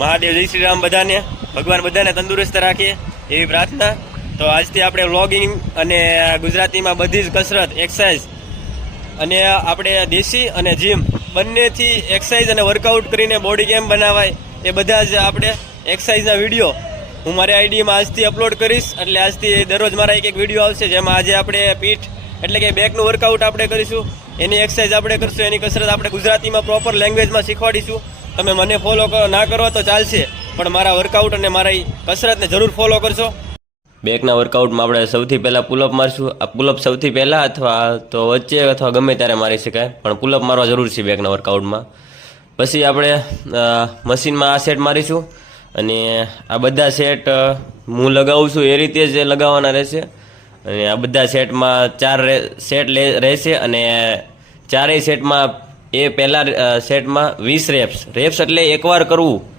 મહાદેવ જય શ્રી રામ બધાને, ભગવાન બધાને તંદુરસ્ત રાખે એવી પ્રાર્થના. તો આજથી આપણે વ્લોગિંગ અને ગુજરાતીમાં બધી જ કસરત, એક્સરસાઇઝ અને આપણે દેશી અને જીમ બંનેથી એક્સરસાઇઝ અને વર્કઆઉટ કરીને બોડી કેમ બનાવાય એ બધા જ આપણે એક્સરસાઇઝના વિડીયો હું મારી આઈડીમાં આજથી અપલોડ કરીશ. એટલે આજથી દરરોજ મારા એક વિડીયો આવશે, જેમાં આજે આપણે પીઠ એટલે કે બેકનું વર્કઆઉટ આપણે કરીશું, એની એક્સરસાઇઝ આપણે કરીશું, એની કસરત આપણે ગુજરાતીમાં પ્રોપર લેંગ્વેજમાં શીખવાડીશું. તમે મને ફોલો ના કરો તો ચાલશે, પણ મારા વર્કઆઉટ અને મારી કસરતને જરૂર ફોલો કરશો. બેકના વર્કઆઉટમાં આપણે સૌથી પહેલાં પુલઅપ મારશું. આ પુલઅપ સૌથી પહેલાં અથવા તો વચ્ચે અથવા ગમે ત્યારે મારી શકાય, પણ પુલઅપ મારવા જરૂર છે બેકના વર્કઆઉટમાં. પછી આપણે મશીનમાં આ સેટ મારીશું અને આ બધા સેટ હું લગાવું છું એ રીતે જ લગાવવાના રહેશે. અને આ બધા સેટમાં 4 સેટ રહેશે અને ચારેય સેટમાં એ પહેલા સેટમાં 20 રેપ્સ એટલે એકવાર કરવું